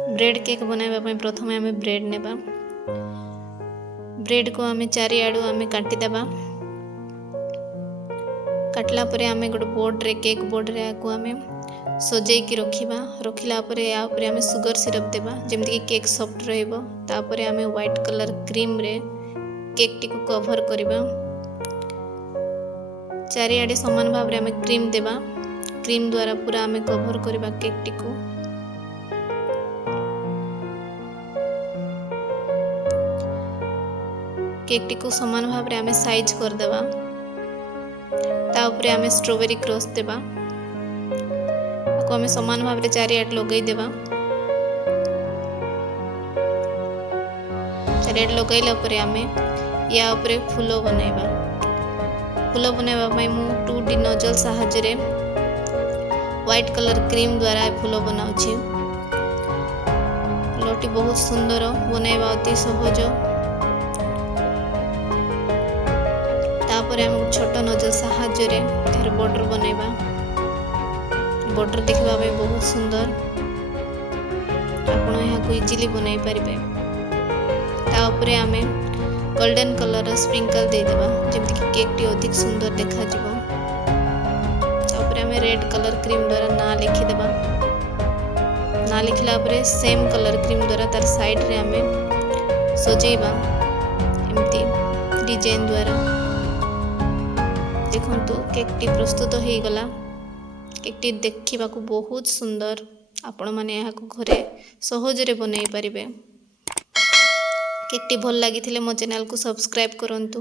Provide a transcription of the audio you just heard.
Bread cake बनाइबा प्रथम आम bread नेबा। ब्रेड को आम चारिआडू आम काटिदेबा। काटला परे आम गोटे बोर्ड रे केक बोर्ड रे को आम सजेकी रखिला परे या परे आम सुगर सिरप देबा जेमति कि केक सॉफ्ट रहइबो। तापरे आम व्हाइट कलर क्रीम रे केक टी को कवर करबा। चारिआडे समान भाव रे आम क्रीम देबा। क्रीम द्वारा पूरा आम कवर करबा केक टी को। केक टी को समान भाव रे आम साइज कर देबा। ता ऊपर आम स्ट्रॉबेरी क्रश देबा। आम समान भाव रे चारिआडे लगई देबा। चारिआडे लगैला परे आम या ऊपर फूल बनाइबा। फूल बनाइबा पई मु 2D नोजल सहायता रे व्हाइट कलर क्रीम द्वारा फूल बनाउछि। फूलटी बहुत सुंदर बनाइबा अति सहज। तापर आम छोट नोजल सहायता रे तार बॉर्डर बनाइबा। बॉर्डर देखबा पे बहुत सुंदर। आपण यहाँ को इजीली बनाई परिबे। ता ऊपर आम गोल्डन कलर स्प्रिंकल दे देबा जेमति कि केक टी अधिक सुंदर देखा जिवो। ता ऊपर आम रेड कलर क्रीम द्वारा ना लिखि देबा। ना लिखला परे सेम कलर क्रीम द्वारा तार साइड रे आम सजेबा एमती डिजाइन द्वारा। देखंतु केक टी प्रस्तुत हो गला। केक टी देखिबा को बहुत सुंदर। आपण माने यहाँ को घरे सहज रे बनाई परिबे। केक टी भल लागिथिले मो चैनल को सब्सक्राइब करंतु।